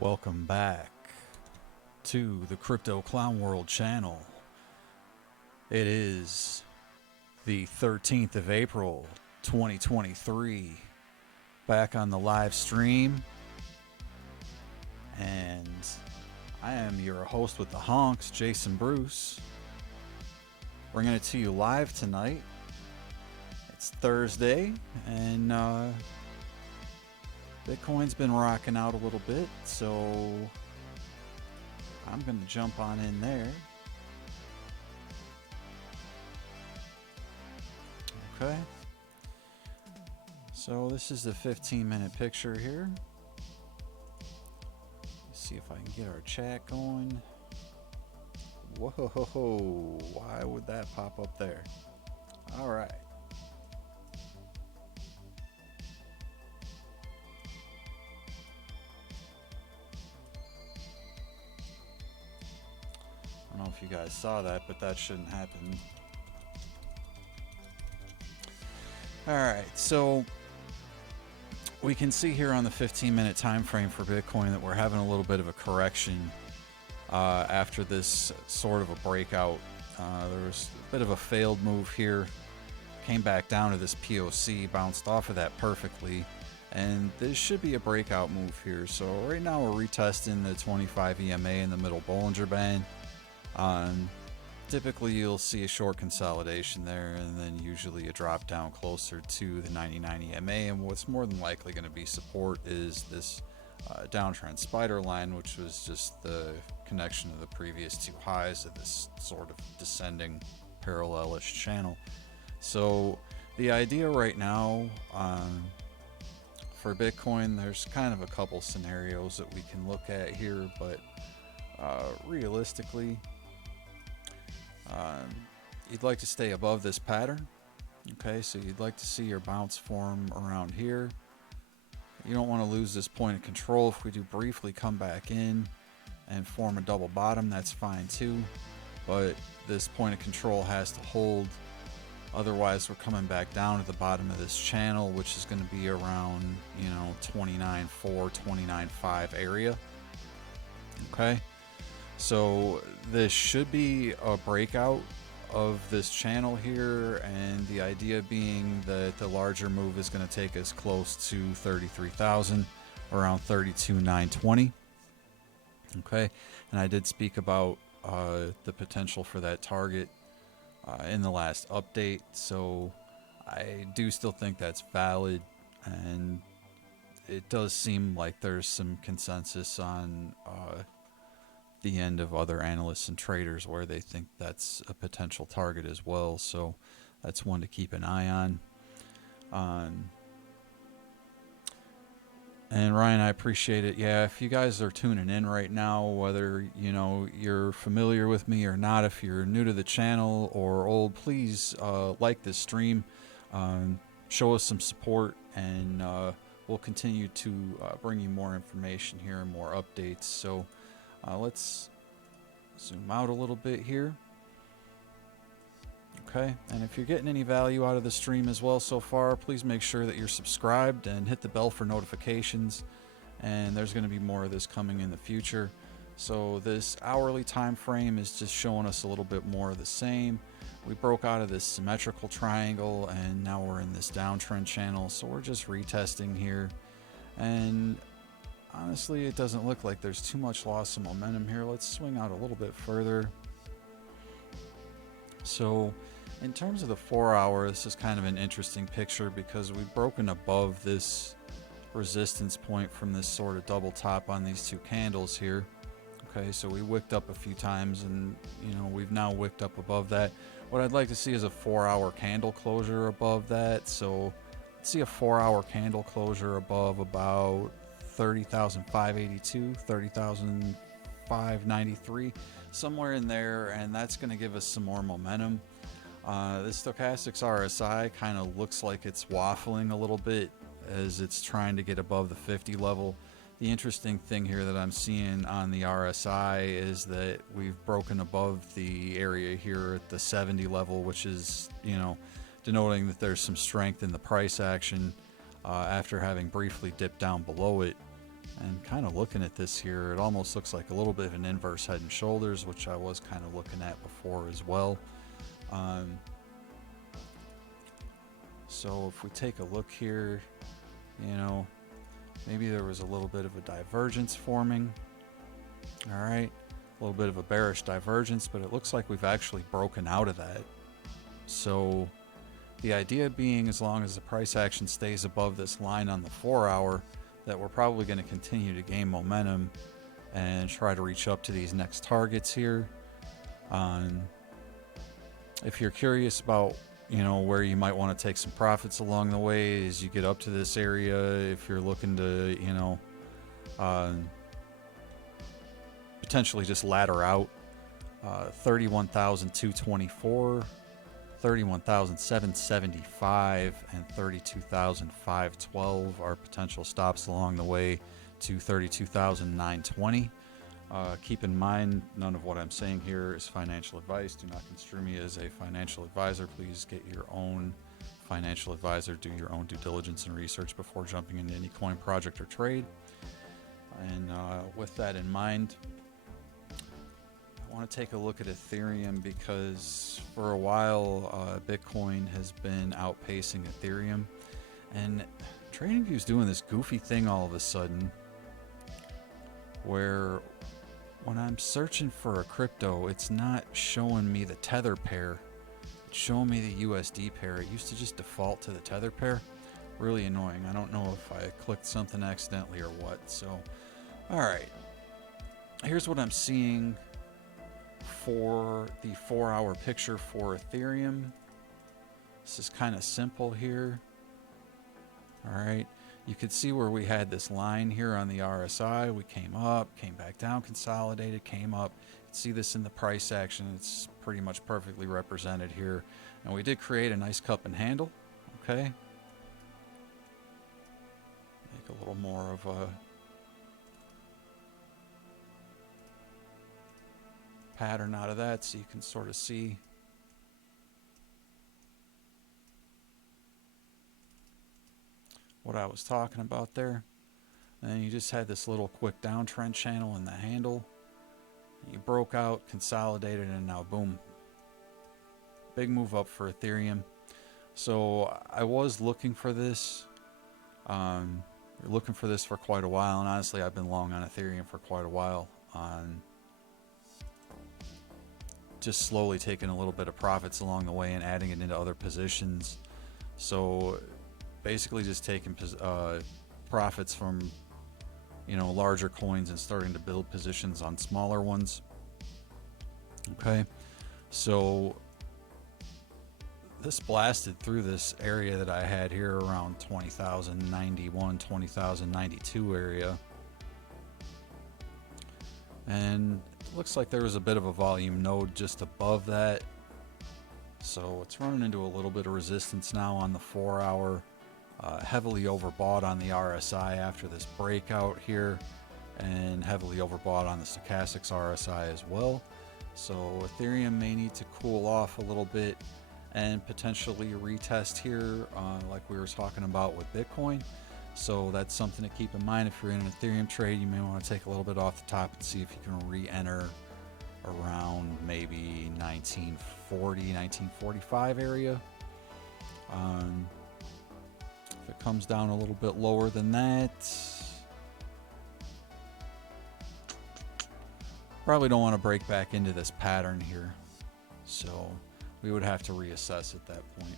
Welcome back to the Crypto Clown World channel. It is the 13th of April, 2023. Back on the live stream. And I am your host with the honks, Jason Bruce. Bringing it to you live tonight. It's Thursday, and Bitcoin's been rocking out a little bit, so I'm going to jump on in there. Okay. So this is the 15-minute picture here. Let's see if I can get our chat going. Whoa, why would that pop up there? All right. I don't know if you guys saw that, but that shouldn't happen. Alright, so we can see here on the 15-minute time frame for Bitcoin that we're having a little bit of a correction after this sort of a breakout. There was a bit of a failed move here, came back down to this POC, bounced off of that perfectly, and this should be a breakout move here. So right now we're retesting the 25 EMA in the middle Bollinger Band. Typically you'll see a short consolidation there and then usually a drop down closer to the 99 EMA, and what's more than likely going to be support is this downtrend spider line, which was just the connection of the previous two highs of this sort of descending parallelish channel. So the idea right now for Bitcoin, there's kind of a couple scenarios that we can look at here, but realistically, you'd like to stay above this pattern. Okay, so you'd like to see your bounce form around here. You don't want to lose this point of control. If we do briefly come back in and form a double bottom, that's fine too, but this point of control has to hold. Otherwise we're coming back down to the bottom of this channel, which is going to be around 29.4 29.5 area. Okay, so this should be a breakout of this channel here, and the idea being that the larger move is going to take us close to 33,000, around 32,920. Okay, and I did speak about the potential for that target in the last update, so I do still think that's valid, and it does seem like there's some consensus on the end of other analysts and traders where they think that's a potential target as well, so that's one to keep an eye on. And Ryan, I appreciate it. Yeah, if you guys are tuning in right now, whether you're familiar with me or not, if you're new to the channel or old, please like this stream, show us some support, and we'll continue to bring you more information here and more updates. So let's zoom out a little bit here. Okay, and if you're getting any value out of the stream as well so far, please make sure that you're subscribed and hit the bell for notifications, and there's going to be more of this coming in the future. So this hourly time frame is just showing us a little bit more of the same. We broke out of this symmetrical triangle and now we're in this downtrend channel, so we're just retesting here, and honestly it doesn't look like there's too much loss of momentum here. Let's swing out a little bit further. So in terms of the 4 hour, this is kind of an interesting picture because we've broken above this resistance point from this sort of double top on these two candles here. Okay, so we wicked up a few times, and we've now wicked up above that. What I'd like to see is a 4 hour candle closure above that. So let's see a 4 hour candle closure above about 30,582, 30,593, somewhere in there, and that's going to give us some more momentum. The stochastics RSI kind of looks like it's waffling a little bit as it's trying to get above the 50 level. The interesting thing here that I'm seeing on the RSI is that we've broken above the area here at the 70 level, which is denoting that there's some strength in the price action after having briefly dipped down below it. And kind of looking at this here, it almost looks like a little bit of an inverse head and shoulders, which I was kind of looking at before as well. So if we take a look here, you know, maybe there was a little bit of a divergence forming. All right, a little bit of a bearish divergence, but it looks like we've actually broken out of that. So the idea being, as long as the price action stays above this line on the 4 hour, that we're probably going to continue to gain momentum and try to reach up to these next targets here. If you're curious about, you know, where you might want to take some profits along the way as you get up to this area, if you're looking to, you know, potentially just ladder out, 31,224, 31,775, and 32,512 are potential stops along the way to 32,920. Keep in mind, none of what I'm saying here is financial advice. Do not construe me as a financial advisor. Please get your own financial advisor. Do your own due diligence and research before jumping into any coin project or trade. And with that in mind, I want to take a look at Ethereum, because for a while Bitcoin has been outpacing Ethereum, and TradingView is doing this goofy thing all of a sudden where when I'm searching for a crypto, it's not showing me the Tether pair, it's showing me the USD pair. It used to just default to the Tether pair. Really annoying. I don't know if I clicked something accidentally or what. So alright, here's what I'm seeing for the 4 hour picture for Ethereum. This is kind of simple here. Alright, you could see where we had this line here on the RSI. We came up, came back down, consolidated, came up. You can see this in the price action. It's pretty much perfectly represented here. And we did create a nice cup and handle. Okay, make a little more of a pattern out of that so you can sort of see. What I was talking about there. And then you just had this little quick downtrend channel in the handle. You broke out, consolidated, and now boom. Big move up for Ethereum. So I was looking for this. Looking for this for quite a while, and honestly I've been long on Ethereum for quite a while. Just slowly taking a little bit of profits along the way and adding it into other positions. So basically just taking profits from, you know, larger coins and starting to build positions on smaller ones. Okay, so this blasted through this area that I had here around 20,091, 20,092 area, and it looks like there was a bit of a volume node just above that. So it's running into a little bit of resistance now on the 4 hour. Heavily overbought on the RSI after this breakout here, and heavily overbought on the stochastics RSI as well. So Ethereum may need to cool off a little bit and potentially retest here, like we were talking about with Bitcoin. So that's something to keep in mind. If you're in an Ethereum trade, you may want to take a little bit off the top and see if you can re-enter around maybe 1940, 1945 area. If it comes down a little bit lower than that, probably don't want to break back into this pattern here. So we would have to reassess at that point.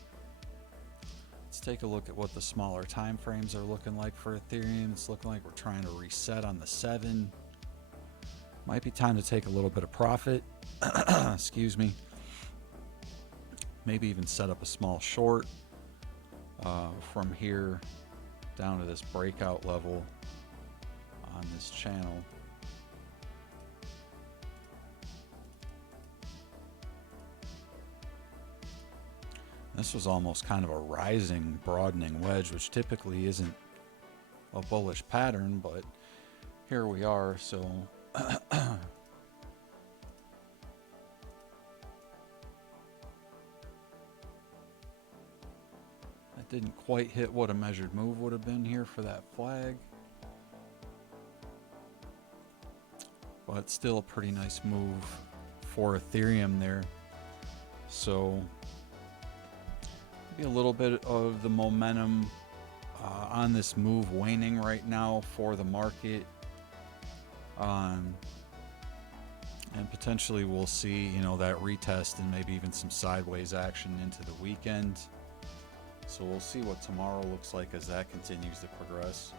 Let's take a look at what the smaller time frames are looking like for Ethereum. It's looking like we're trying to reset on the 7. Might be time to take a little bit of profit. Excuse me. Maybe even set up a small short from here down to this breakout level on this channel. This was almost kind of a rising, broadening wedge, which typically isn't a bullish pattern, but here we are. So that didn't quite hit what a measured move would have been here for that flag. but still a pretty nice move for Ethereum there. So maybe a little bit of the momentum on this move waning right now for the market. And potentially we'll see, you know, that retest and maybe even some sideways action into the weekend. So we'll see what tomorrow looks like as that continues to progress.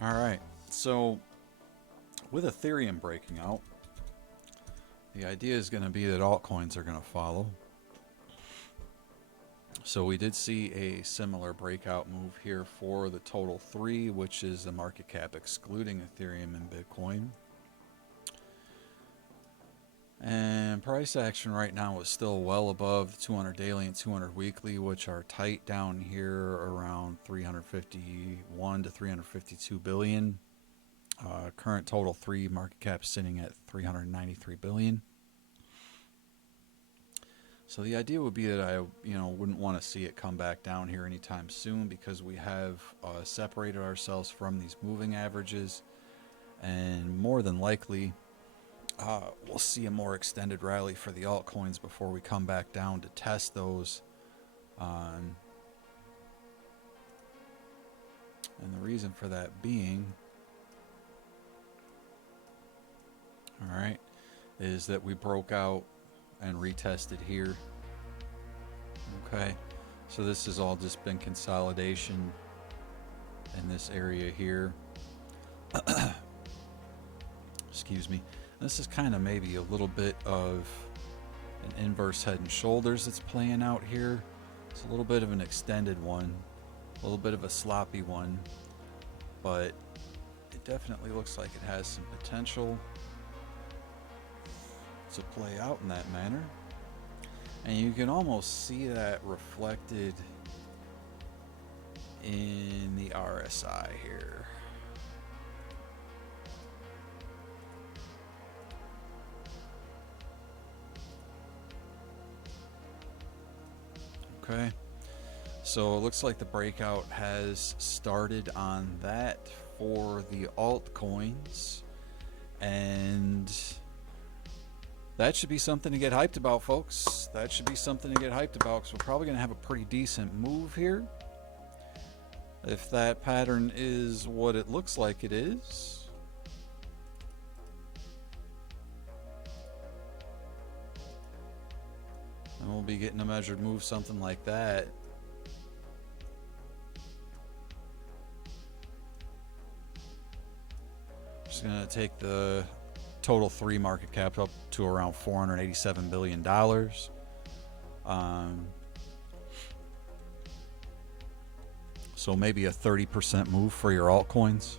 All right, so with Ethereum breaking out, the idea is going to be that altcoins are going to follow. So we did see a similar breakout move here for the total 3, which is the market cap excluding Ethereum and Bitcoin. And price action right now is still well above the 200 daily and 200 weekly, which are tight down here around 351 to 352 billion. Current total 3 market cap sitting at 393 billion. So the idea would be that I, wouldn't want to see it come back down here anytime soon, because we have separated ourselves from these moving averages, and more than likely we'll see a more extended rally for the altcoins before we come back down to test those. And the reason for that being, all right, is that we broke out and retested here. Okay, so this has all just been consolidation in this area here. Excuse me. This is kind of maybe a little bit of an inverse head and shoulders that's playing out here. It's a little bit of an extended one, a little bit of a sloppy one, but it definitely looks like it has some potential to play out in that manner. And you can almost see that reflected in the RSI here. Okay, so it looks like the breakout has started on that for the altcoins, and that should be something to get hyped about, folks. That should be something to get hyped about, because we're probably going to have a pretty decent move here. If that pattern is what it looks like it is. And we'll be getting a measured move, something like that. Just going to take the total 3 market cap up to around $487 billion. So maybe a 30% move for your altcoins,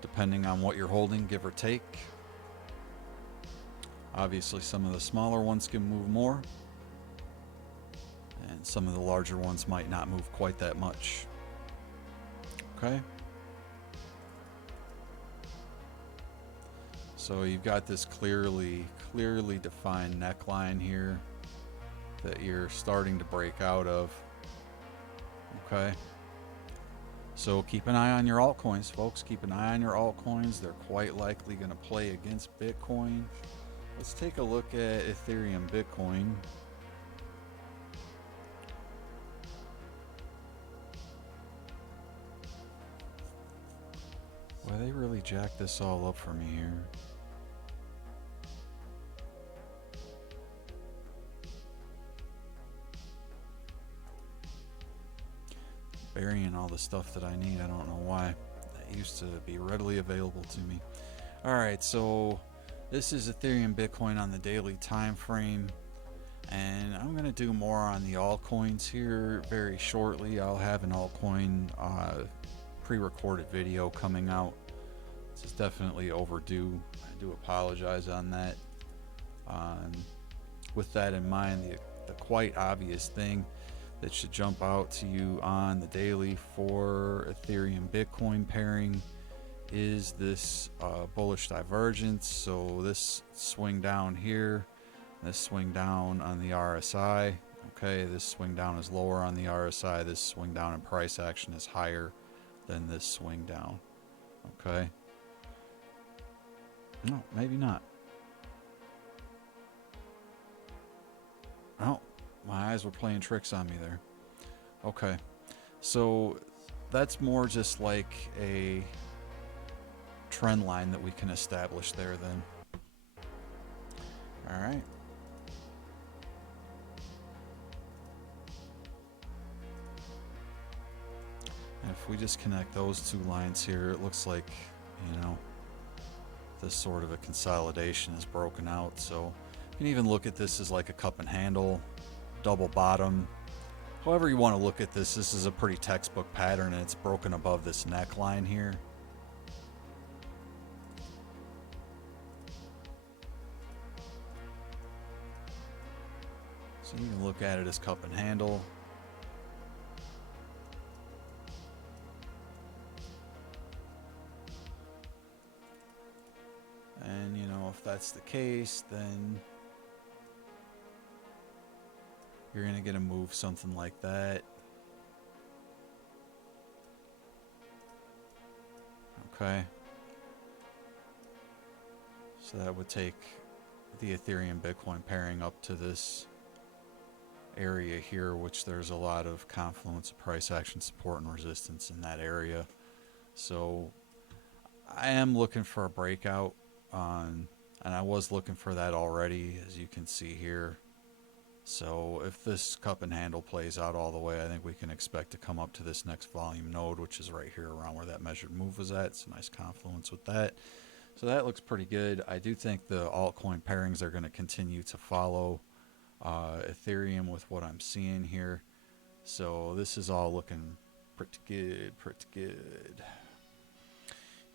depending on what you're holding, give or take. Obviously, some of the smaller ones can move more, and some of the larger ones might not move quite that much. Okay. So you've got this clearly defined neckline here that you're starting to break out of. Okay. So keep an eye on your altcoins, folks. Keep an eye on your altcoins. They're quite likely going to play against Bitcoin. Let's take a look at Ethereum Bitcoin. Well, they really jacked this all up for me here. Burying all the stuff that I need. I don't know why. That used to be readily available to me. Alright, so this is Ethereum Bitcoin on the daily time frame. And I'm going to do more on the altcoins here very shortly. I'll have an altcoin pre-recorded video coming out. This is definitely overdue. I do apologize on that. With that in mind, the quite obvious thing that should jump out to you on the daily for Ethereum Bitcoin pairing is this bullish divergence. So this swing down here, This swing down on the RSI. Okay, this swing down is lower on the RSI. This swing down in price action is higher than this swing down. Okay. No, maybe not. Oh, my eyes were playing tricks on me there. Okay. So that's more just like a trend line that we can establish there then. All right. And if we just connect those two lines here, it looks like, you know, this sort of a consolidation is broken out. So you can even look at this as like a cup and handle, double bottom. However you want to look at this, this is a pretty textbook pattern, and it's broken above this neckline here. So you can look at it as cup and handle. And, you know, if that's the case, then you're going to get a move something like that. Okay. So that would take the Ethereum Bitcoin pairing up to this area here, which there's a lot of confluence of price action, support, and resistance in that area. So I am looking for a breakout on, and I was looking for that already, as you can see here. So if this cup and handle plays out all the way, I think we can expect to come up to this next volume node, which is right here around where that measured move was at. It's a nice confluence with that. So that looks pretty good. I do think the altcoin pairings are going to continue to follow Ethereum with what I'm seeing here. So this is all looking pretty good, pretty good.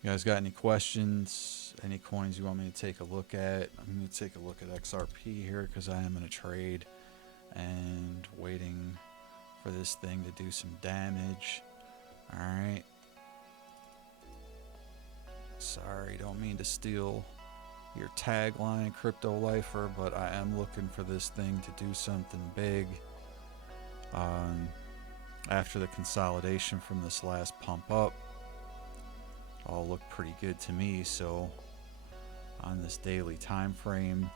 You guys got any questions? Any coins you want me to take a look at? I'm going to take a look at XRP here because I am in a trade and waiting for this thing to do some damage. All right. Sorry, don't mean to steal your tagline, Crypto Lifer, but I am looking for this thing to do something big. After the consolidation from this last pump up, all looked pretty good to me. So on this daily time frame,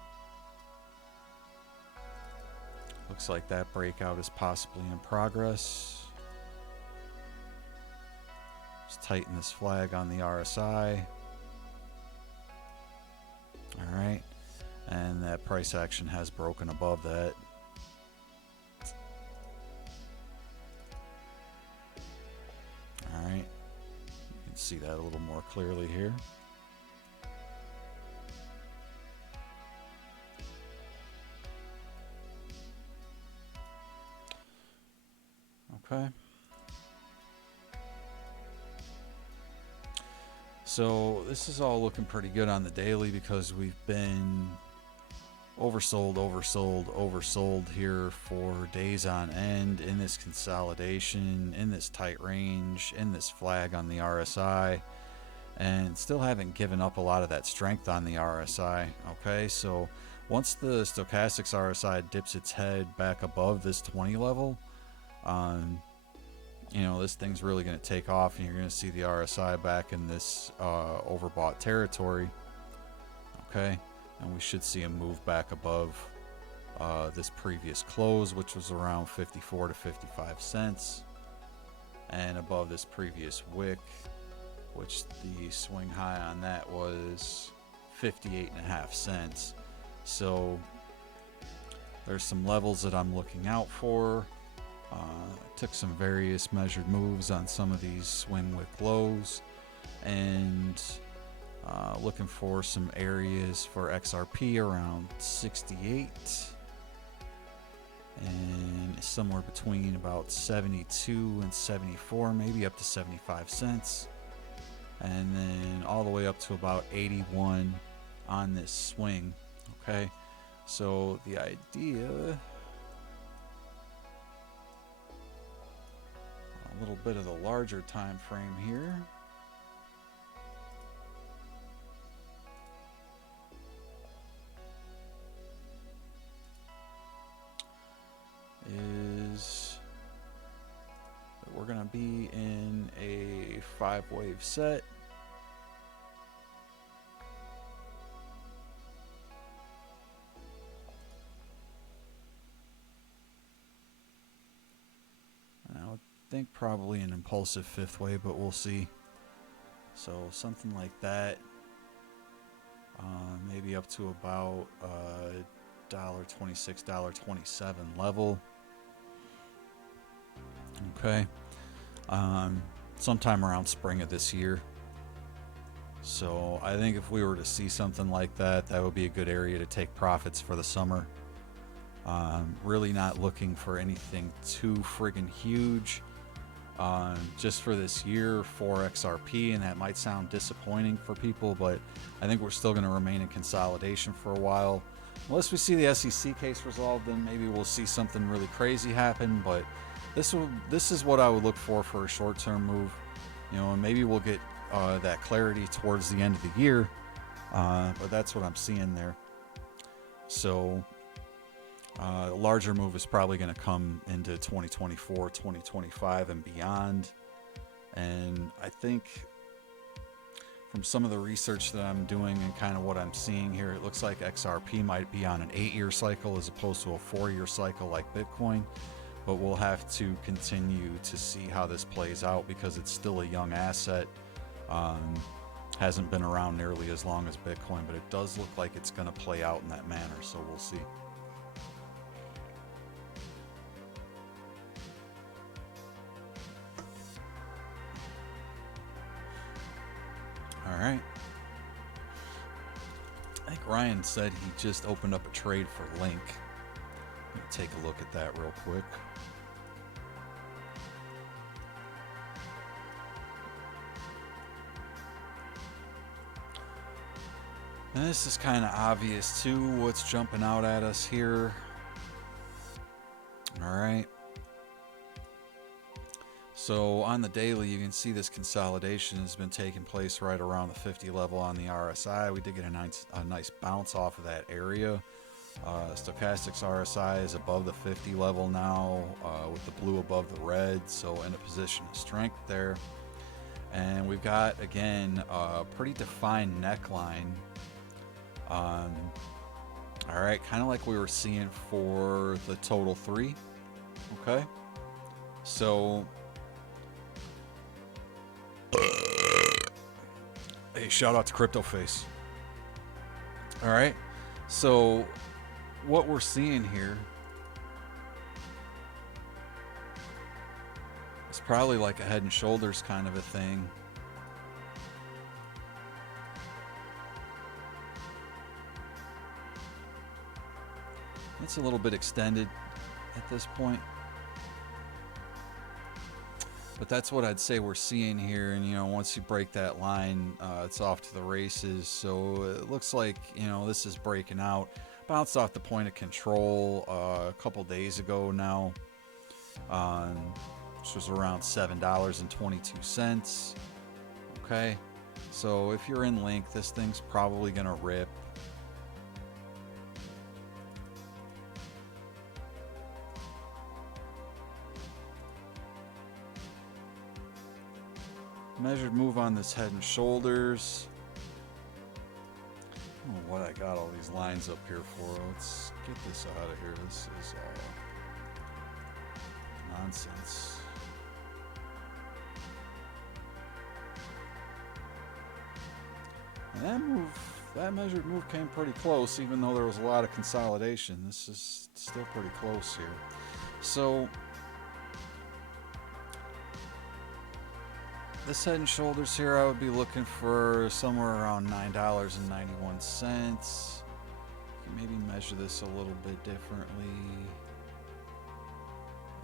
looks like that breakout is possibly in progress. Just tighten this flag on the RSI. All right, and that price action has broken above that. All right, you can see that a little more clearly here. Okay. So this is all looking pretty good on the daily because we've been oversold here for days on end in this consolidation, in this tight range, in this flag on the RSI, and still haven't given up a lot of that strength on the RSI. Okay, so once the stochastics RSI dips its head back above this 20 level, you know, this thing's really going to take off, and you're going to see the RSI back in this overbought territory. Okay, and we should see a move back above this previous close, which was around 54 to 55 cents, and above this previous wick, which the swing high on that was 58.5 cents. So there's some levels that I'm looking out for. Took some various measured moves on some of these swing wick lows, and looking for some areas for XRP around 68 and somewhere between about 72 and 74, maybe up to 75 cents, and then all the way up to about 81 on this swing. Okay, so the idea, a little bit of the larger time frame here. be in a 5-wave set. I would think probably an impulsive 5th wave, but we'll see. So something like that. Maybe up to about $1.26, $1.27 level. Okay. Sometime around spring of this year. So I think if we were to see something like that, that would be a good area to take profits for the summer. Really not looking for anything too friggin' huge. Just for this year for XRP, and that might sound disappointing for people, but I think we're still going to remain in consolidation for a while. Unless we see the SEC case resolved, then maybe we'll see something really crazy happen, but this is what I would look for a short-term move. You know, and maybe we'll get that clarity towards the end of the year, but that's what I'm seeing there. So a larger move is probably going to come into 2024, 2025, and beyond. And I think from some of the research that I'm doing and kind of what I'm seeing here, it looks like XRP might be on an 8-year cycle as opposed to a 4-year cycle like Bitcoin. But we'll have to continue to see how this plays out because it's still a young asset. Hasn't been around nearly as long as Bitcoin, but it does look like it's going to play out in that manner. So we'll see. All right. I think Ryan said he just opened up a trade for Link. Let me take a look at that real quick. And this is kind of obvious too, what's jumping out at us here. All right. So on the daily, you can see this consolidation has been taking place right around the 50 level on the RSI. We did get a nice bounce off of that area. Stochastics RSI is above the 50 level now, with the blue above the red, so in a position of strength there. And we've got, again, a pretty defined neckline. All right, kind of like we were seeing for the total 3. Okay, so hey, shout out to CryptoFace. All right, so what we're seeing here is probably like a head and shoulders kind of a thing. It's a little bit extended at this point, but that's what I'd say we're seeing here. And, you know, once you break that line, it's off to the races. So it looks like, you know, this is breaking out. Bounced off the point of control a couple days ago now, which was around $7.22. Okay, so if you're in Link, this thing's probably gonna rip. Measured move on this head and shoulders. I don't know what I got all these lines up here for. Let's get this out of here. This is nonsense. And that measured move came pretty close, even though there was a lot of consolidation. This is still pretty close here. So this head and shoulders here, I would be looking for somewhere around $9.91. Maybe measure this a little bit differently.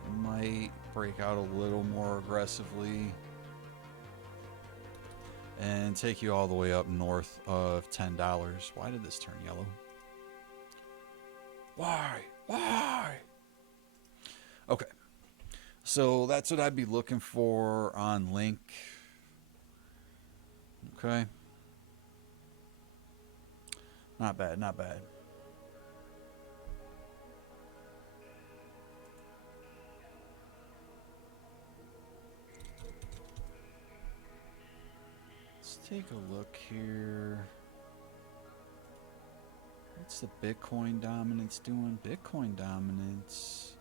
It might break out a little more aggressively and take you all the way up north of $10. Why did this turn yellow? Why? Okay. So that's what I'd be looking for on Link. Okay. Not bad, not bad. take a look here. What's the Bitcoin dominance doing? Bitcoin dominance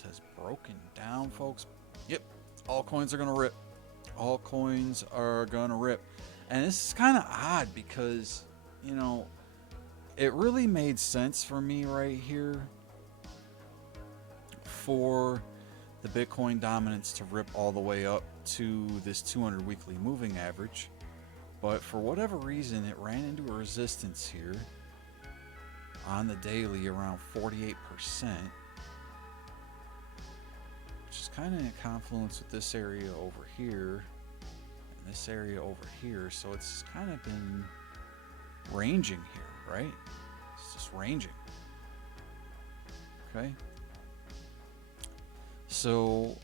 has broken down, folks. Yep, altcoins are gonna rip. Altcoins are gonna rip. And this is kind of odd because, you know, it really made sense for me right here for the Bitcoin dominance to rip all the way up to this 200 weekly moving average. But for whatever reason, it ran into a resistance here on the daily around 48%, which is kind of in confluence with this area over here and this area over here. So it's kind of been ranging here, right? It's just ranging. Okay. So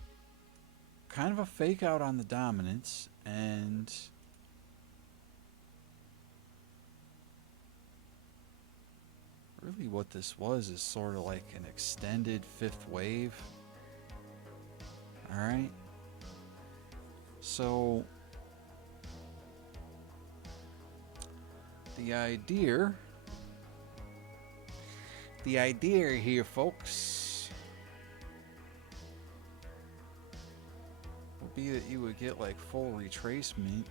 kind of a fake out on the dominance, and really what this was is sort of like an extended fifth wave. All right. So the idea here, folks, would be that you would get like full retracement,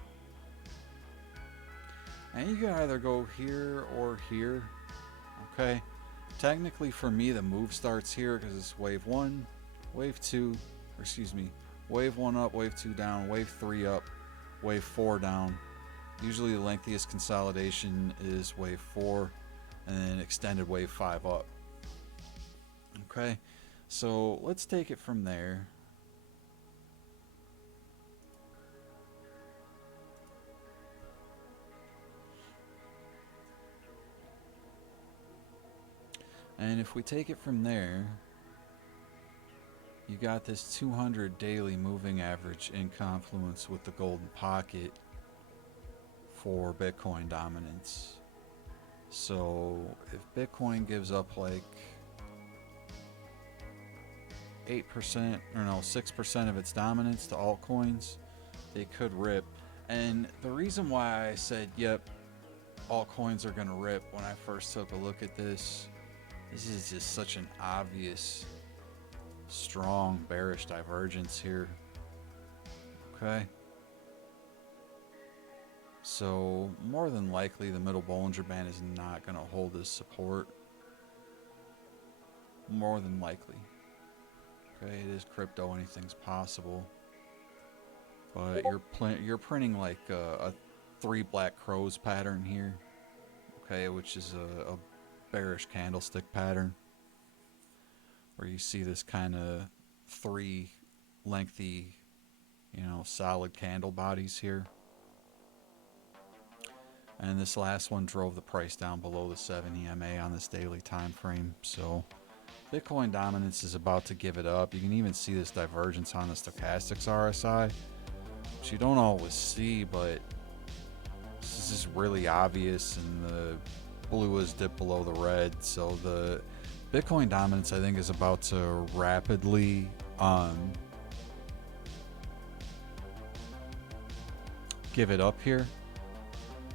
and you can either go here or here. Okay, technically for me the move starts here because it's wave 1, wave 2, or excuse me, wave 1 up, wave 2 down, wave 3 up, wave 4 down. Usually the lengthiest consolidation is wave 4, and then extended wave 5 up. Okay, so let's take it from there. And if we take it from there, you got this 200 daily moving average in confluence with the golden pocket for Bitcoin dominance. So if Bitcoin gives up like 8% or no 6% of its dominance to altcoins, they could rip. And the reason why I said yep, altcoins are gonna rip when I first took a look at this is just such an obvious strong bearish divergence here. Okay, so more than likely the middle Bollinger Band is not going to hold this support. More than likely. Okay, it is crypto, anything's possible, but you're printing like a 3 black crows pattern here. Okay, which is a bearish candlestick pattern where you see this kind of 3 lengthy, you know, solid candle bodies here. And this last one drove the price down below the 7 EMA on this daily time frame. So Bitcoin dominance is about to give it up. You can even see this divergence on the stochastics RSI, which you don't always see, but this is really obvious, and the blue is dipped below the red. So the Bitcoin dominance, I think, is about to rapidly give it up here.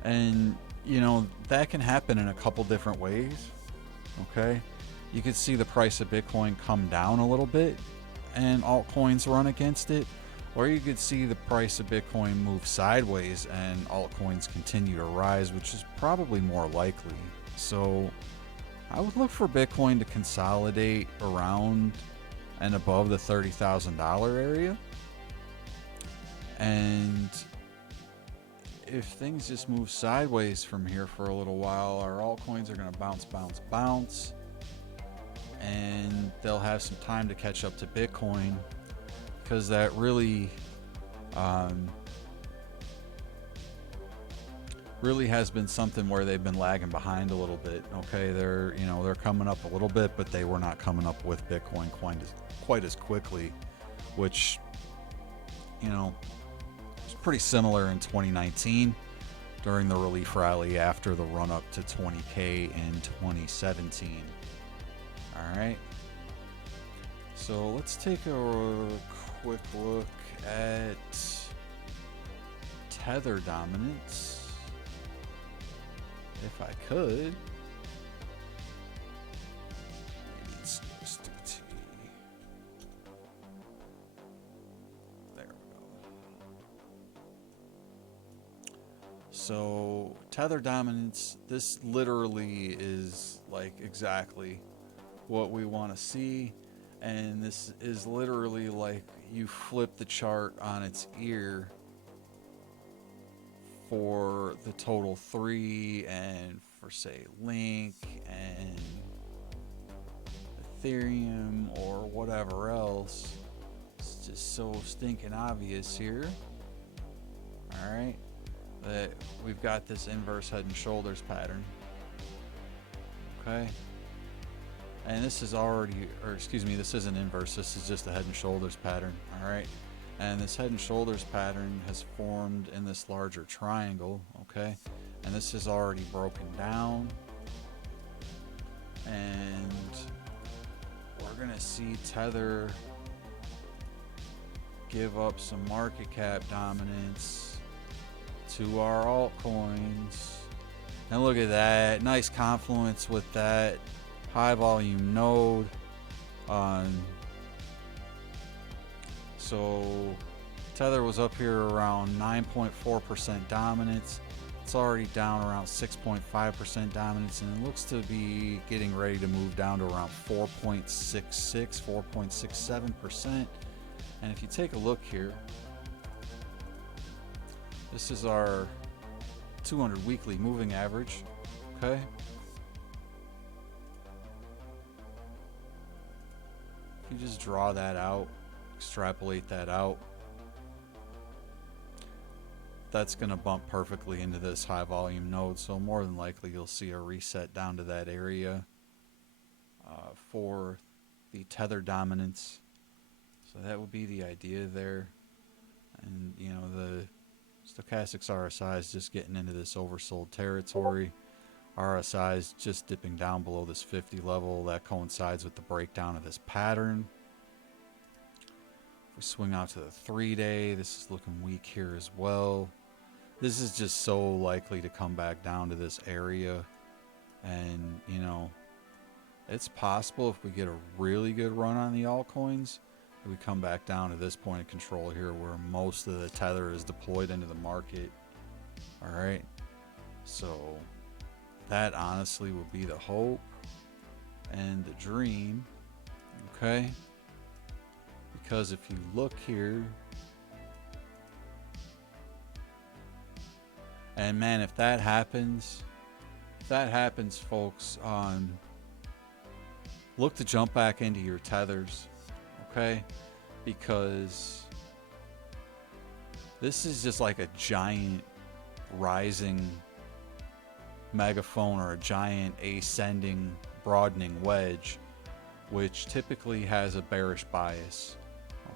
And, you know, that can happen in a couple different ways. Okay, you could see the price of Bitcoin come down a little bit and altcoins run against it, or you could see the price of Bitcoin move sideways and altcoins continue to rise, which is probably more likely. So I would look for Bitcoin to consolidate around and above the $30,000 area. And if things just move sideways from here for a little while, our altcoins are going to bounce, and they'll have some time to catch up to Bitcoin, because that really has been something where they've been lagging behind a little bit. Okay, they're coming up a little bit, but they were not coming up with Bitcoin quite as quickly, which, you know, is pretty similar in 2019 during the relief rally after the run up to 20K in 2017. All right, so let's take a quick look at tether dominance if I could. Maybe it's just a T. There we go. So tether dominance, this literally is like exactly what we want to see. And this is literally like you flip the chart on its ear for the total 3 and for say Link and Ethereum or whatever else. It's just so stinking obvious here. Alright, that we've got this inverse head and shoulders pattern. Okay. And this is already, or excuse me, this isn't inverse, this is just a head and shoulders pattern. Alright. And this head and shoulders pattern has formed in this larger triangle, okay? And this is already broken down. And we're gonna see Tether give up some market cap dominance to our altcoins. And look at that, nice confluence with that high volume node on. So Tether was up here around 9.4% dominance. It's already down around 6.5% dominance, and it looks to be getting ready to move down to around 4.66, 4.67%. And if you take a look here, this is our 200 weekly moving average, okay? If you just draw that out, extrapolate that out, that's going to bump perfectly into this high volume node. So more than likely you'll see a reset down to that area for the tether dominance. So that would be the idea there. And you know, the stochastics RSI is just getting into this oversold territory. RSI is just dipping down below this 50 level. That coincides with the breakdown of this pattern. If we swing out to the 3-day, this is looking weak here as well. This is just so likely to come back down to this area. And, you know, it's possible if we get a really good run on the altcoins, that we come back down to this point of control here where most of the tether is deployed into the market. All right. So that honestly would be the hope and the dream. Okay. Because if you look here, and man, if that happens, folks, look to jump back into your tethers, okay? Because this is just like a giant rising megaphone or a giant ascending, broadening wedge, which typically has a bearish bias,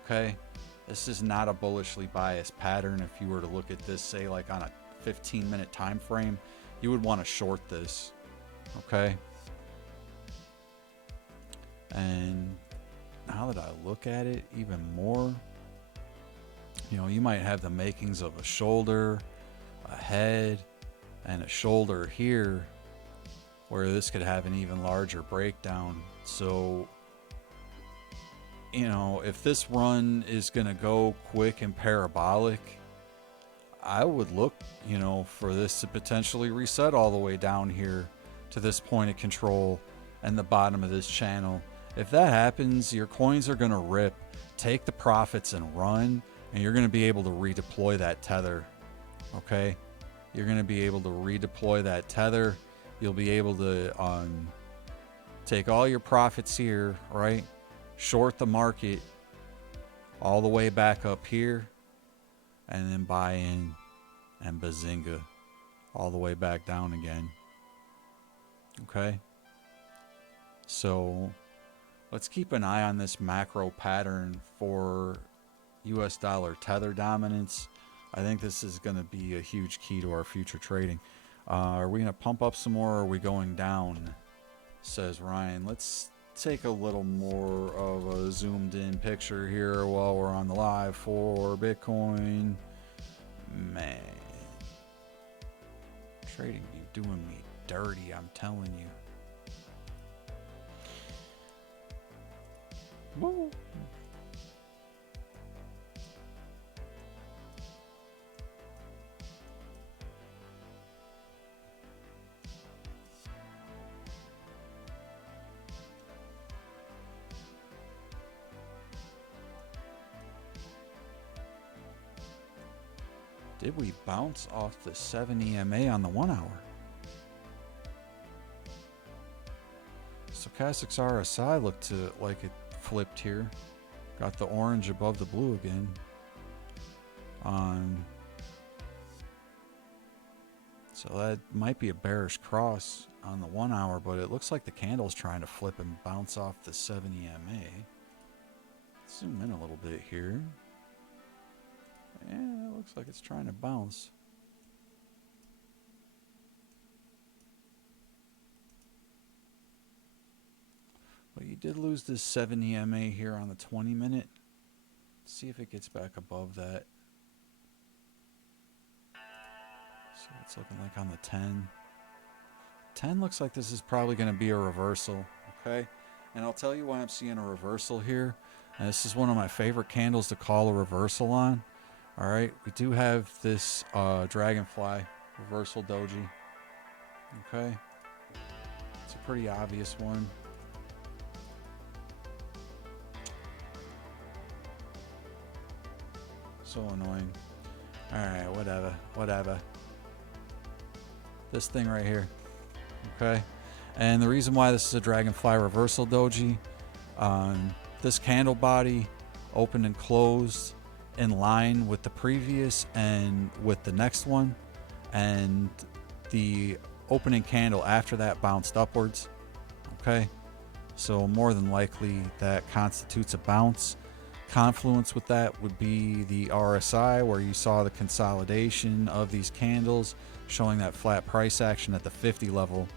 okay? This is not a bullishly biased pattern. If you were to look at this, say like on a 15-minute time frame, you would want to short this, okay? And now that I look at it even more, you know, you might have the makings of a shoulder, a head, and a shoulder here, where this could have an even larger breakdown. So, you know, if this run is going to go quick and parabolic, I would look, you know, for this to potentially reset all the way down here to this point of control and the bottom of this channel. If that happens, your coins are going to rip, take the profits and run, and you're going to be able to redeploy that tether. Okay? You're going to be able to redeploy that tether. You'll be able to take all your profits here, right? Short the market all the way back up here, and then buy in and bazinga all the way back down again. Okay? So let's keep an eye on this macro pattern for US dollar tether dominance. I think this is going to be a huge key to our future trading. Are we going to pump up some more, or are we going down? Says Ryan. Let's take a little more of a zoomed in picture here while we're on the live for Bitcoin. Man. Trading you doing me dirty, I'm telling you. Woo. Did we bounce off the 7 EMA on the 1 hour? Stochastics RSI looked like it flipped here. Got the orange above the blue again. So that might be a bearish cross on the 1 hour, but it looks like the candle's trying to flip and bounce off the 7 EMA. Zoom in a little bit here. Yeah, it looks like it's trying to bounce. But you did lose this 7 EMA here on the 20 minute. See if it gets back above that. See what it's looking like on the 10. 10 looks like this is probably going to be a reversal. Okay. And I'll tell you why I'm seeing a reversal here. And this is one of my favorite candles to call a reversal on. All right. We do have this dragonfly reversal doji. Okay. It's a pretty obvious one. So annoying. Alright, whatever. This thing right here. Okay. And the reason why this is a dragonfly reversal doji, this candle body opened and closed in line with the previous and with the next one. And the opening candle after that bounced upwards. Okay. So more than likely that constitutes a bounce. Confluence with that would be the RSI, where you saw the consolidation of these candles showing that flat price action at the 50 level,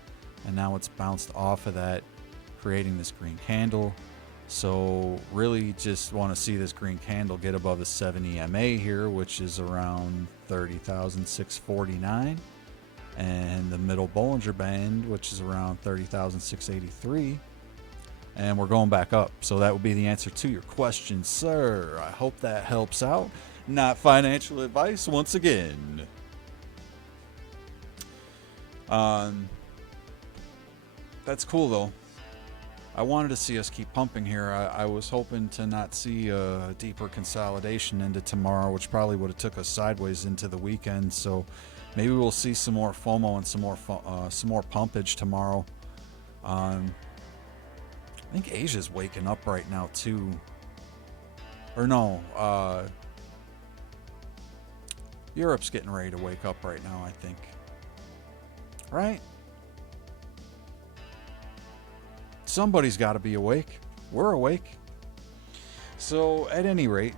and now it's bounced off of that, creating this green candle. So really just want to see this green candle get above the 7 EMA here, which is around 30,649, and the middle Bollinger Band, which is around 30,683. And we're going back up. So that would be the answer to your question, sir. I hope that helps out. Not financial advice once again. That's cool though. I wanted to see us keep pumping here. I was hoping to not see a deeper consolidation into tomorrow, which probably would have took us sideways into the weekend. So maybe we'll see some more FOMO and some more pumpage tomorrow. I think Asia's waking up right now too. Or no, Europe's getting ready to wake up right now, I think. Right? Somebody's got to be awake. We're awake. So at any rate,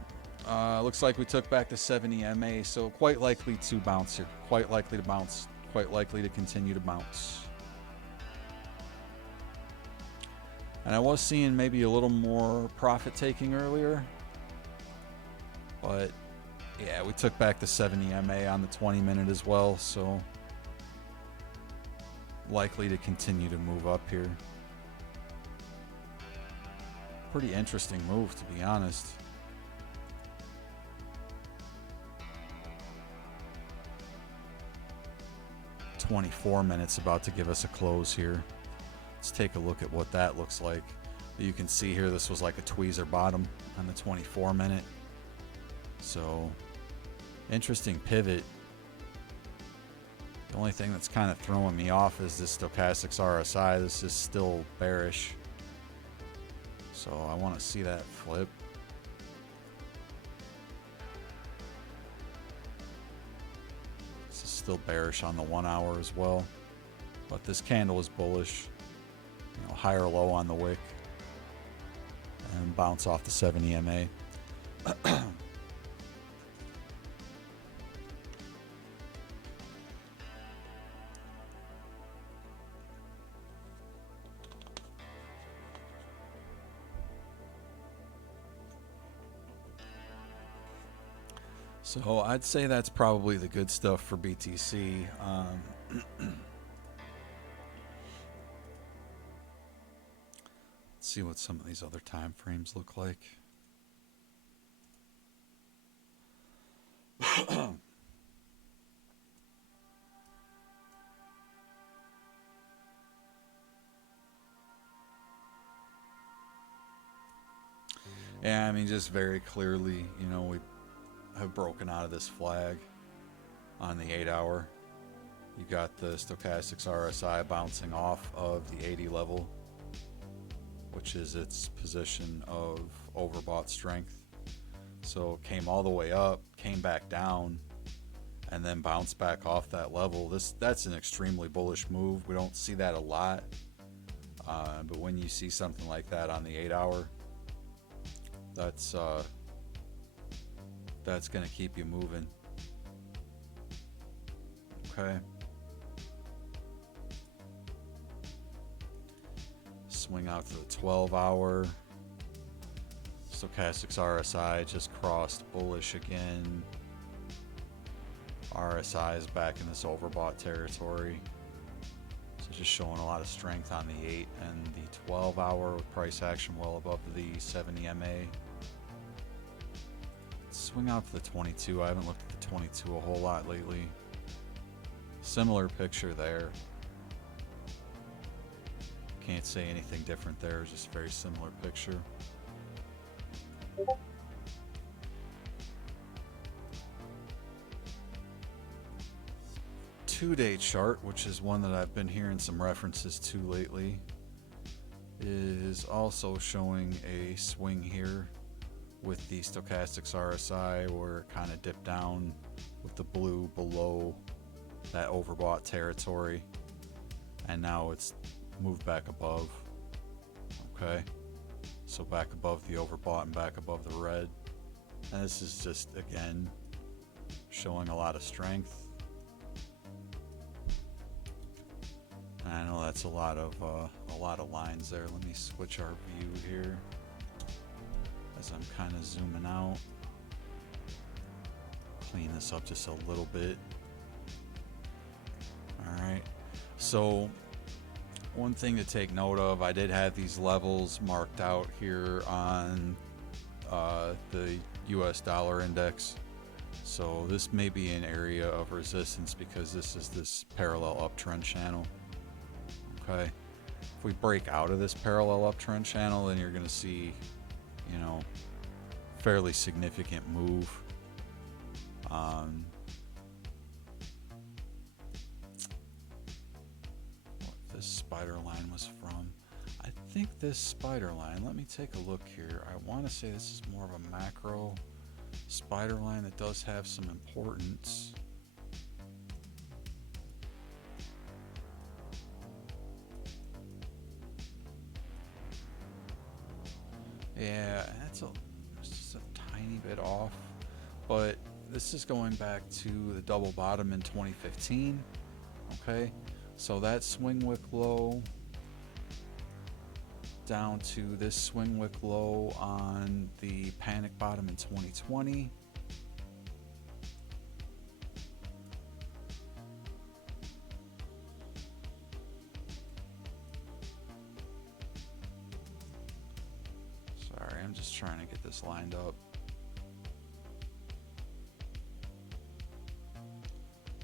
looks like we took back the 7 EMA, so quite likely to bounce here. Quite likely to bounce. Quite likely to continue to bounce. And I was seeing maybe a little more profit taking earlier. But yeah, we took back the 7 EMA on the 20 minute as well. So likely to continue to move up here. Pretty interesting move, to be honest. $24 minutes about to give us a close here. Let's take a look at what that looks like. You can see here this was like a tweezer bottom on the 24 minute. So interesting pivot. The only thing that's kind of throwing me off is this stochastics RSI. This is still bearish. So I want to see that flip. This is still bearish on the 1 hour as well. But this candle is bullish. You know, higher low on the wick and bounce off the 7 EMA. So I'd say that's probably the good stuff for BTC. Let's see what some of these other time frames look like. Yeah, I mean, just very clearly, you know, we have broken out of this flag on the 8 hour. You got the Stochastics RSI bouncing off of the 80 level, which is its position of overbought strength. So it came all the way up, came back down, and then bounced back off that level. That's an extremely bullish move. We don't see that a lot, but when you see something like that on the 8 hour, that's going to keep you moving. Okay. Swing out to the 12 hour. Stochastics RSI just crossed bullish again. RSI is back in this overbought territory. So just showing a lot of strength on the 8 and the 12 hour with price action well above the 70 MA. Swing out to the 22. I haven't looked at the 22 a whole lot lately. Similar picture there. Can't say anything different there. It's just a very similar picture. Two-day chart, which is one that I've been hearing some references to lately, is also showing a swing here with the Stochastics RSI, where it kind of dipped down with the blue below that overbought territory, and now it's moved back above. Okay, so back above the overbought and back above the red, and this is just again showing a lot of strength. And I know that's a lot of lines there. Let me switch our view here as I'm kind of zooming out. Clean this up just a little bit. All right, so one thing to take note of, I did have these levels marked out here on the US dollar index. So this may be an area of resistance because this is this parallel uptrend channel. Okay, if we break out of this parallel uptrend channel, then you're going to see, you know, fairly significant move. What this spider line was from. I think this spider line, let me take a look here. I want to say this is more of a macro spider line that does have some importance. Yeah, it's just a tiny bit off, but this is going back to the double bottom in 2015. Okay, so that swing wick low down to this swing wick low on the panic bottom in 2020. Sorry, I'm just trying to get this lined up.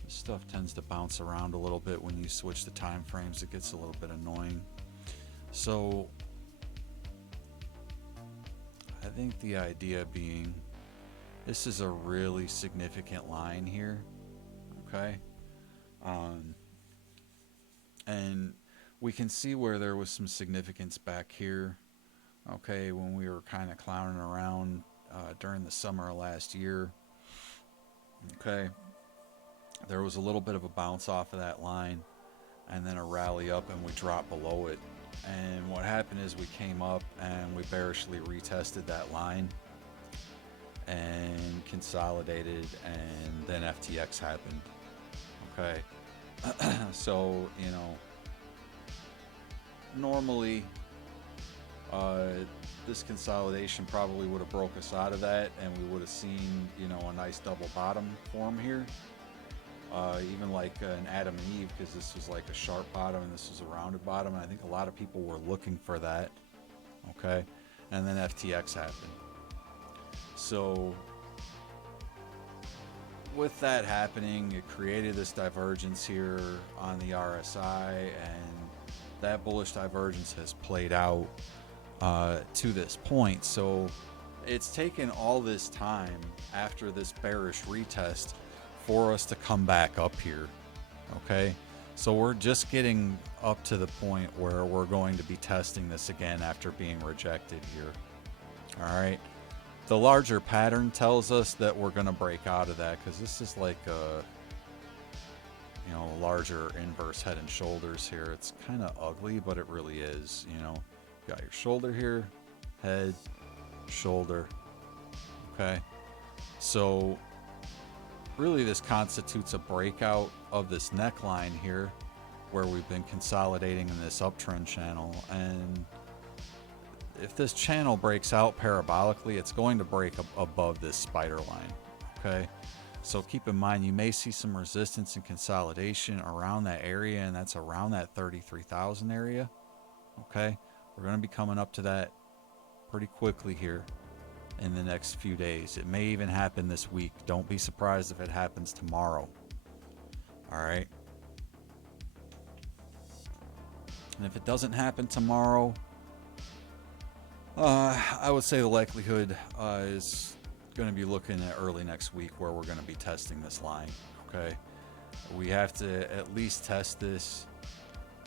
This stuff tends to bounce around a little bit when you switch the time frames. It gets a little bit annoying. So I think the idea being, this is a really significant line here. Okay, and we can see where there was some significance back here. Okay, when we were kind of clowning around during the summer of last year. Okay, there was a little bit of a bounce off of that line and then a rally up, and we dropped below it. And what happened is we came up and we bearishly retested that line and consolidated, and then FTX happened. Okay, so, you know, normally uh, this consolidation probably would have broke us out of that, and we would have seen, you know, a nice double bottom form here. Even like an Adam and Eve, because this was like a sharp bottom and this was a rounded bottom, and I think a lot of people were looking for that. Okay, and then FTX happened. So with that happening, it created this divergence here on the RSI, and that bullish divergence has played out to this point. So it's taken all this time after this bearish retest for us to come back up here. Okay, so we're just getting up to the point where we're going to be testing this again after being rejected here. All right, the larger pattern tells us that we're going to break out of that, because this is like a, you know, larger inverse head and shoulders here. It's kind of ugly, but it really is. You know, you got your shoulder here, head, shoulder. Okay, so really this constitutes a breakout of this neckline here, where we've been consolidating in this uptrend channel. And if this channel breaks out parabolically, it's going to break above this spider line. Okay, so keep in mind, you may see some resistance and consolidation around that area, and that's around that 33,000 area. Okay, we're going to be coming up to that pretty quickly here in the next few days. It may even happen this week. Don't be surprised if it happens tomorrow. All right, and if it doesn't happen tomorrow, I would say the likelihood is going to be looking at early next week, where we're going to be testing this line. Okay, we have to at least test this,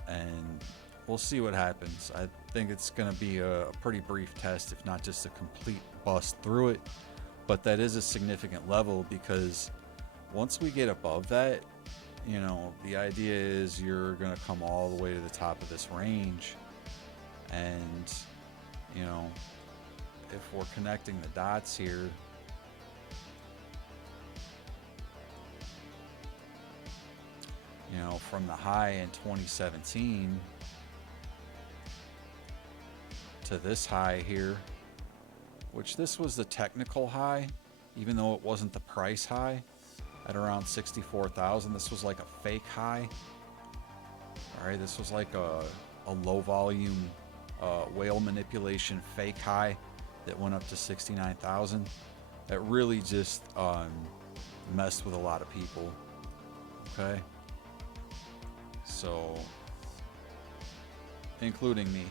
and we'll see what happens. I think it's going to be a pretty brief test, if not just a complete bust through it. But that is a significant level, because once we get above that, you know, the idea is you're going to come all the way to the top of this range. And, you know, if we're connecting the dots here, you know, from the high in 2017 to this high here, which this was the technical high, even though it wasn't the price high, at around 64,000. This was like a fake high. All right, this was like a low volume whale manipulation fake high that went up to 69,000. That really just messed with a lot of people. Okay, so including me,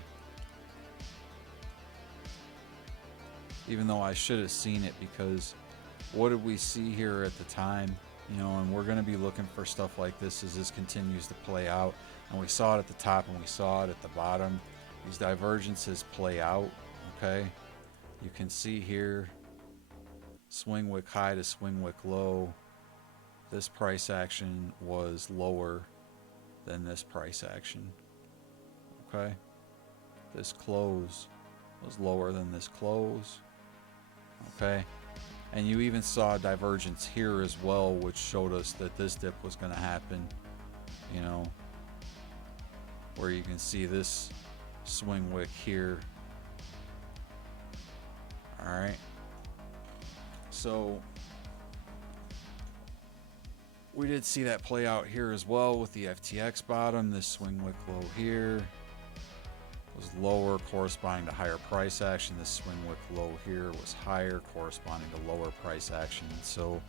even though I should have seen it, because what did we see here at the time? You know, and we're going to be looking for stuff like this as this continues to play out. And we saw it at the top and we saw it at the bottom. These divergences play out. Okay, you can see here, swing wick high to swing wick low. This price action was lower than this price action. Okay, this close was lower than this close. Okay, and you even saw a divergence here as well, which showed us that this dip was going to happen. You know, where you can see this swing wick here. All right, so we did see that play out here as well with the FTX bottom. This swing wick low here was lower, corresponding to higher price action. This swing wick low here was higher, corresponding to lower price action. So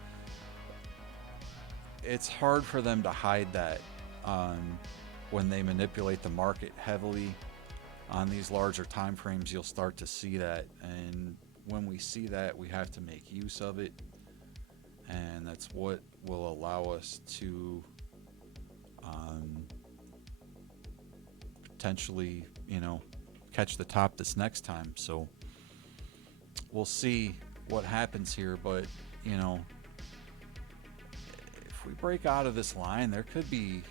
it's hard for them to hide that when they manipulate the market heavily on these larger time frames. You'll start to see that, and when we see that, we have to make use of it, and that's what will allow us to potentially, you know, catch the top this next time. So we'll see what happens here, but you know, if we break out of this line, there could be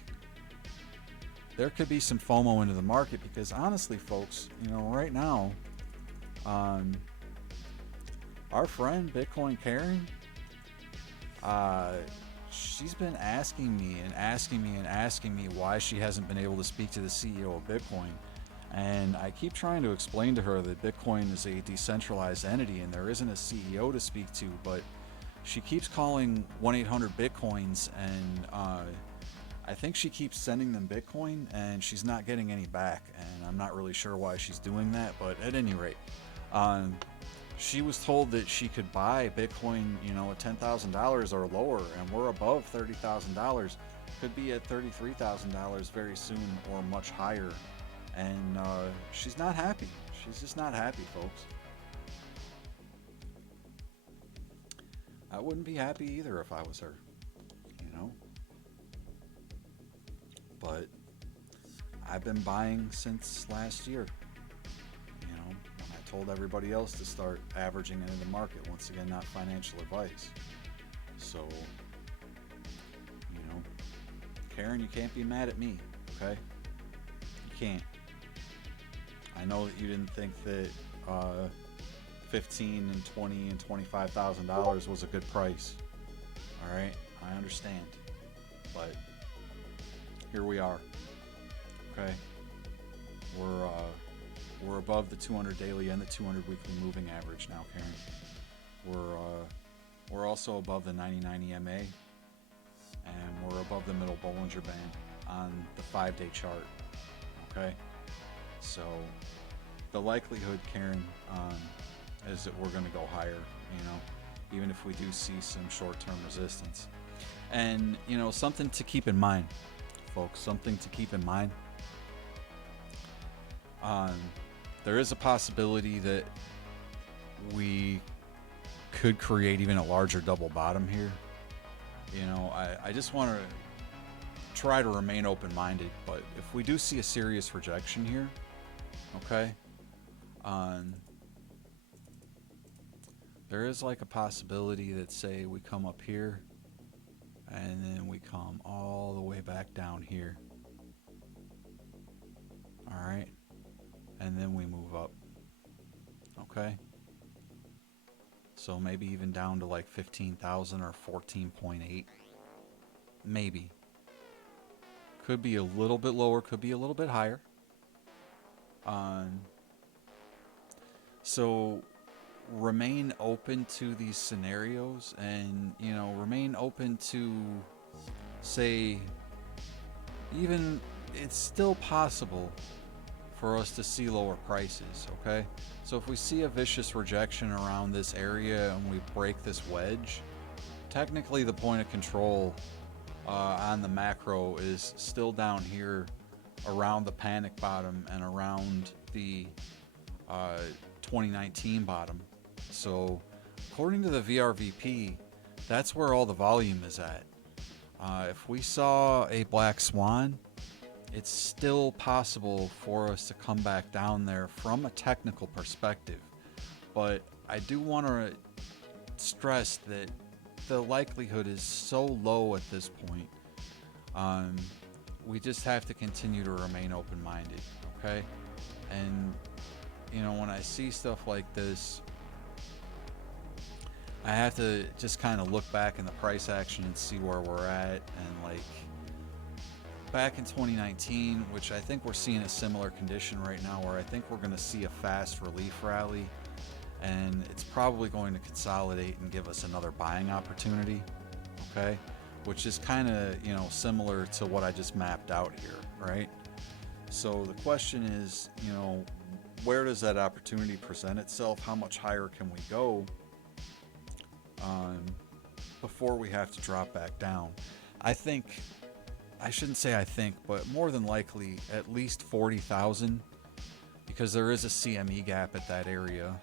some FOMO into the market, because honestly, folks, you know, right now, our friend Bitcoin Karen, she's been asking me why she hasn't been able to speak to the CEO of Bitcoin. And I keep trying to explain to her that Bitcoin is a decentralized entity and there isn't a CEO to speak to, but she keeps calling 1-800 Bitcoins, and I think she keeps sending them Bitcoin and she's not getting any back. And I'm not really sure why she's doing that, but at any rate, um, she was told that she could buy Bitcoin, at $10,000 or lower, and we're above $30,000. Could be at $33,000 very soon or much higher. And she's not happy. She's just not happy, folks. I wouldn't be happy either if I was her, you know. But I've been buying since last year. When I told everybody else to start averaging into the market. Once again, not financial advice. So, Karen, you can't be mad at me, okay? You can't. I know that you didn't think that $15 and $20 and $25,000 was a good price. All right, I understand, but here we are. Okay, we're above the 200 daily and the 200 weekly moving average now, Karen. We're also above the 90/90 EMA, and we're above the middle Bollinger Band on the 5-day chart. Okay, so the likelihood, Karen, is that we're going to go higher. Even if we do see some short-term resistance, and something to keep in mind, folks. Something to keep in mind. There is a possibility that we could create even a larger double bottom here. I just want to try to remain open-minded, but if we do see a serious rejection here, okay, there is like a possibility that, say, we come up here and then we come all the way back down here. All right, and then we move up. Okay, so maybe even down to like 15,000 or 14.8, maybe. Could be a little bit lower, could be a little bit higher. So remain open to these scenarios, and remain open to, say, even it's still possible for us to see lower prices. Okay, so if we see a vicious rejection around this area and we break this wedge, technically the point of control on the macro is still down here around the panic bottom and around the 2019 bottom. So according to the VRVP, that's where all the volume is at. If we saw a black swan, it's still possible for us to come back down there from a technical perspective. But I do want to stress that the likelihood is so low at this point. We just have to continue to remain open-minded, okay? And when I see stuff like this, I have to just kind of look back in the price action and see where we're at. And like back in 2019, which I think we're seeing a similar condition right now, where I think we're going to see a fast relief rally, and it's probably going to consolidate and give us another buying opportunity, okay? Which is kind of, similar to what I just mapped out here, right? So the question is, where does that opportunity present itself? How much higher can we go before we have to drop back down? I shouldn't say I think, but more than likely at least 40,000, because there is a CME gap at that area.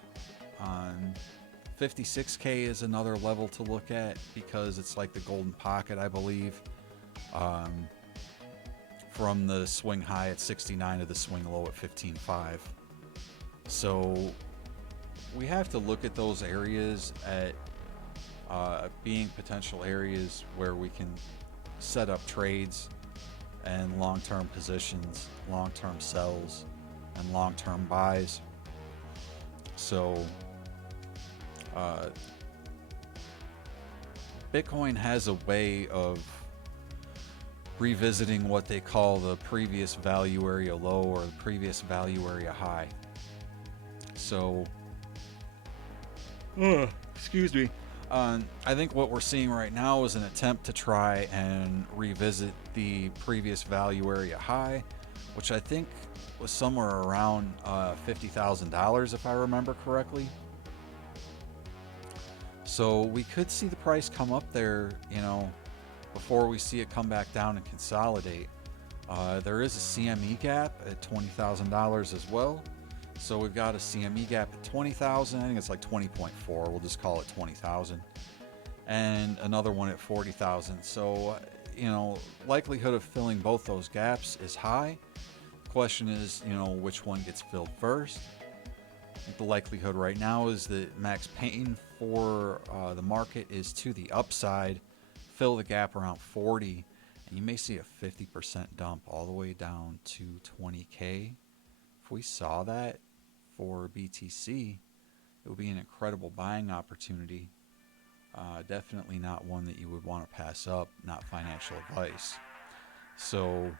56K is another level to look at, because it's like the golden pocket, I believe, from the swing high at 69 to the swing low at 15.5. So we have to look at those areas at being potential areas where we can set up trades and long-term positions, long-term sells, and long-term buys. So Bitcoin has a way of revisiting what they call the previous value area low or the previous value area high. So, excuse me. I think what we're seeing right now is an attempt to try and revisit the previous value area high, which I think was somewhere around $50,000 if I remember correctly. So we could see the price come up there, before we see it come back down and consolidate. There is a CME gap at $20,000 as well. So we've got a CME gap at 20,000. I think it's like 20.4. We'll just call it 20,000. And another one at 40,000. So, likelihood of filling both those gaps is high. The question is, which one gets filled first. I think the likelihood right now is that Max Pain for the market is to the upside. Fill the gap around 40, and you may see a 50% dump all the way down to 20K. If we saw that for BTC, it would be an incredible buying opportunity. Definitely not one that you would want to pass up, not financial advice. So,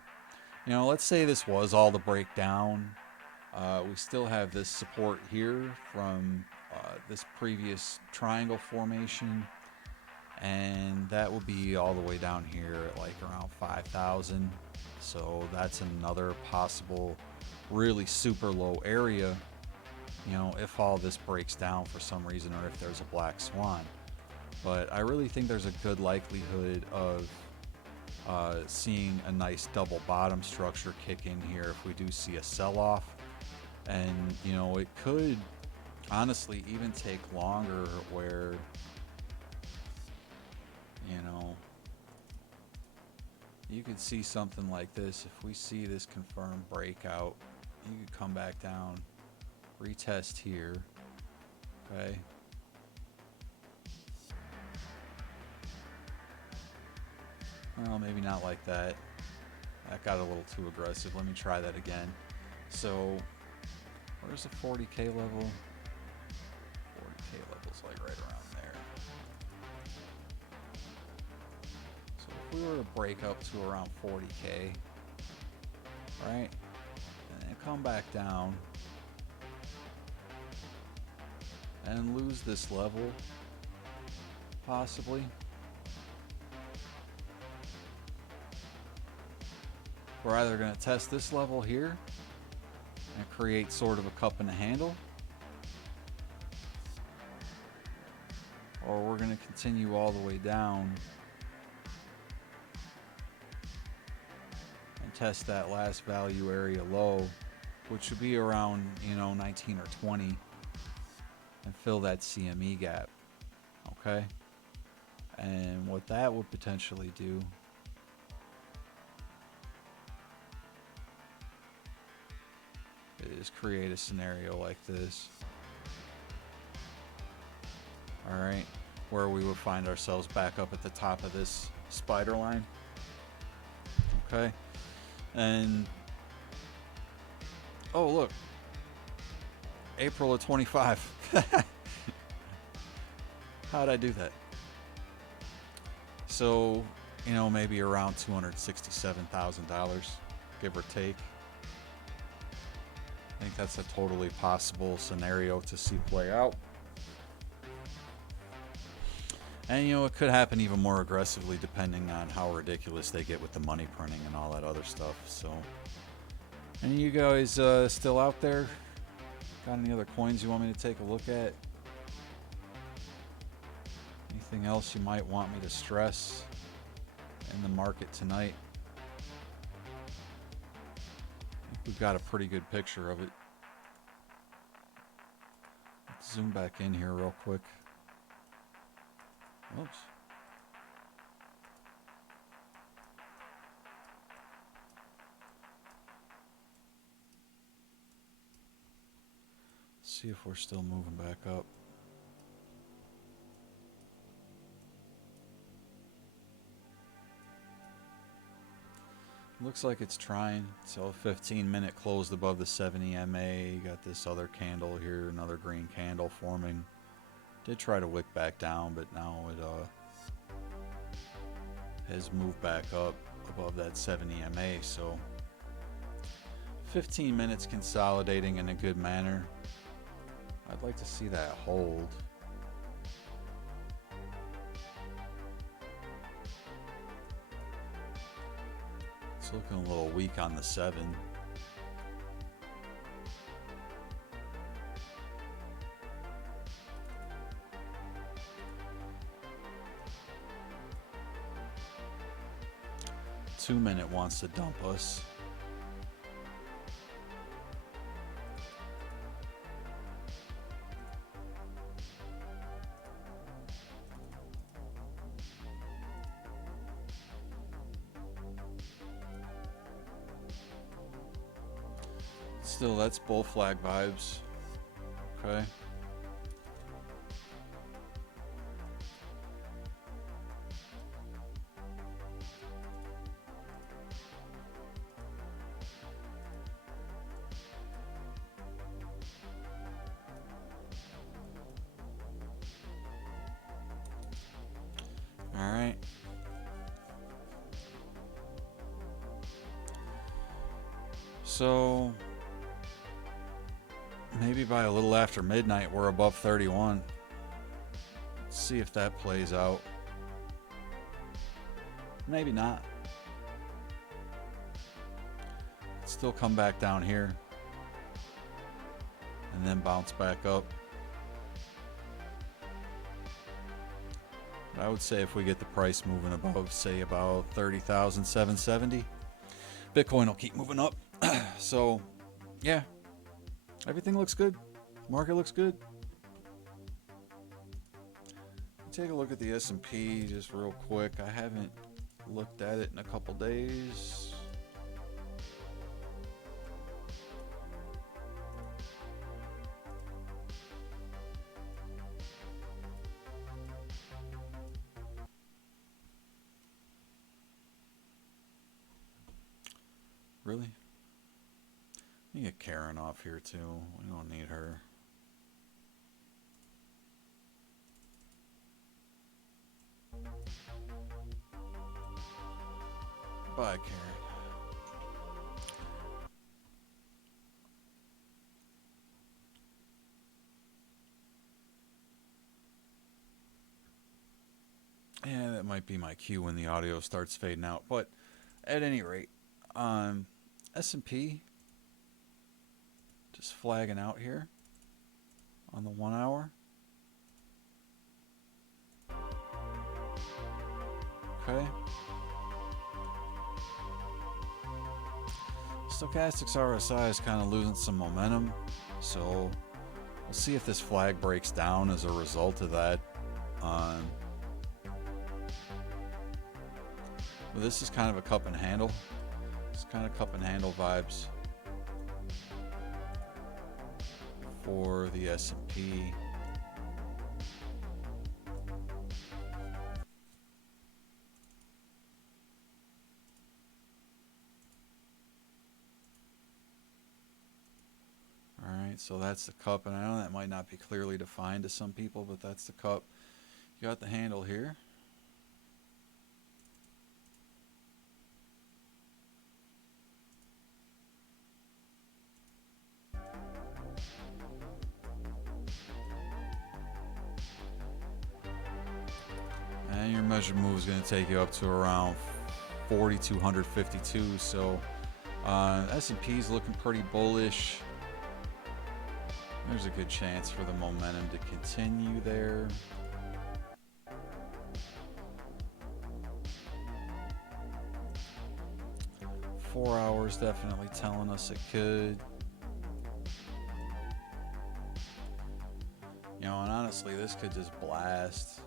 let's say this was all the breakdown. We still have this support here from this previous triangle formation. And that will be all the way down here at like around 5,000. So that's another possible really super low area, if all this breaks down for some reason or if there's a black swan. But I really think there's a good likelihood of seeing a nice double bottom structure kick in here if we do see a sell-off. And, it could honestly even take longer where you could see something like this. If we see this confirmed breakout, you could come back down, retest here, okay? Well, maybe not like that. That got a little too aggressive. Let me try that again. So, where's the 40K level? 40K level's like right around there. If we were to break up to around 40K, right, and then come back down and lose this level, possibly, we're either going to test this level here and create sort of a cup and a handle, or we're going to continue all the way down test that last value area low, which would be around 19 or 20, and fill that CME gap. Okay, and what that would potentially do is create a scenario like this, all right, where we would find ourselves back up at the top of this spider line. Okay. And oh, look, April of 25. How'd I do that? So, maybe around $267,000, give or take. I think that's a totally possible scenario to see play out. And, it could happen even more aggressively depending on how ridiculous they get with the money printing and all that other stuff. So, any of you guys still out there? Got any other coins you want me to take a look at? Anything else you might want me to stress in the market tonight? I think we've got a pretty good picture of it. Let's zoom back in here real quick. Oops. See if we're still moving back up. Looks like it's trying. So 15-minute closed above the 70 MA. You got this other candle here, another green candle forming. Did try to wick back down, but now it has moved back up. above that 7 EMA. So 15 minutes consolidating in a good manner. I'd like to see that hold. It's looking a little weak on the 7. Two-minute wants to dump us. Still, that's bull flag vibes. Okay. All right. So maybe by a little after midnight we're above 31. Let's see if that plays out. Maybe not. Still come back down here and then bounce back up. But I would say if we get the price moving above, say, about 30,770, Bitcoin will keep moving up. So yeah, everything looks good. Market looks good. Take a look at the S&P just real quick. I haven't looked at it in a couple days. Really? Let me get Karen off here too. We don't need her. Bye, Karen. Yeah, that might be my cue when the audio starts fading out. But at any rate, S&P just flagging out here on the 1 hour. Okay. Stochastics RSI is kind of losing some momentum, so we'll see if this flag breaks down as a result of that. But this is kind of a cup and handle. It's kind of cup and handle vibes for the S&P. Alright, so that's the cup, and I know that might not be clearly defined to some people, but that's the cup. You got the handle here. And your measured move is going to take you up to around 4,252. So S&P is looking pretty bullish. There's a good chance for the momentum to continue there. Four hours definitely telling us it could. You know, and honestly, this could just blast.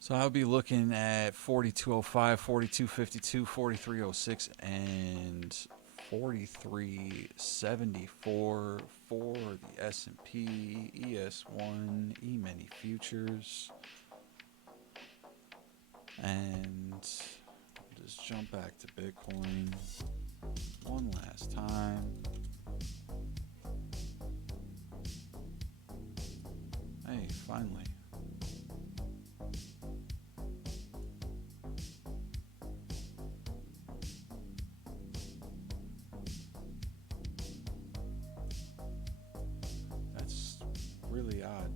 So I'll be looking at 4205, 4252, 4306, and 4374 for the S&P, ES1, E-mini futures. And just jump back to Bitcoin. one last time. Hey, finally. That's really odd.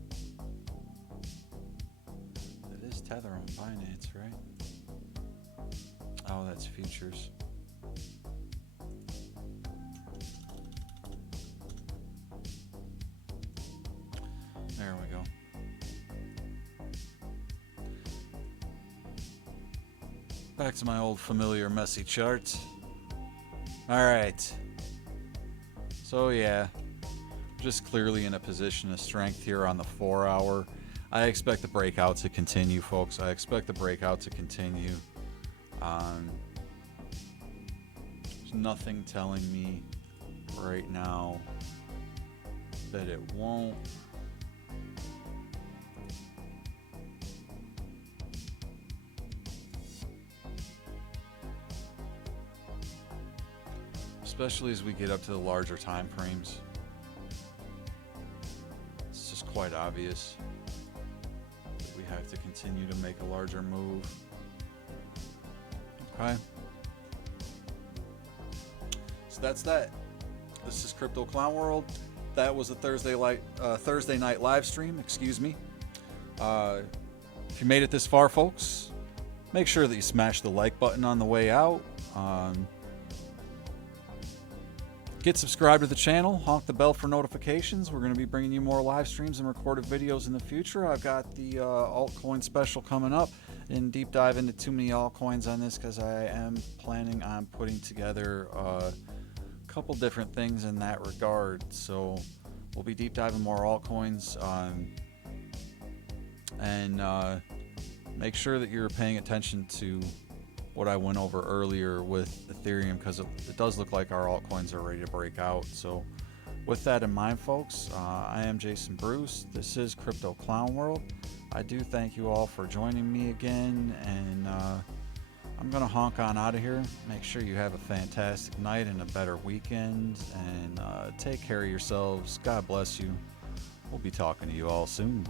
It is Tether on Binance, right? Oh, that's futures. There we go. Back to my old familiar messy chart. Alright. So yeah, just clearly in a position of strength here on the 4 hour. I expect the breakout to continue, folks. I expect the breakout to continue. There's nothing telling me right now that it won't. Especially as we get up to the larger time frames. It's just quite obvious that we have to continue to make a larger move. Okay. So that's that. This is Crypto Clown World. That was a Thursday night live stream. Excuse me. If you made it this far, folks, make sure that you smash the like button on the way out. Get subscribed to the channel. Honk the bell for notifications. We're going to be bringing you more live streams and recorded videos in the future. I've got the altcoin special coming up and deep dive into too many altcoins on this because I am planning on putting together a couple different things in that regard. So we'll be deep diving more altcoins and make sure that you're paying attention to what I went over earlier with Ethereum, because it does look like our altcoins are ready to break out. So with that in mind, folks, I am Jason Bruce. This is Crypto Clown World. I do thank you all for joining me again, and I'm gonna honk on out of here. Make sure you have a fantastic night and a better weekend, and take care of yourselves. God bless you. We'll be talking to you all soon.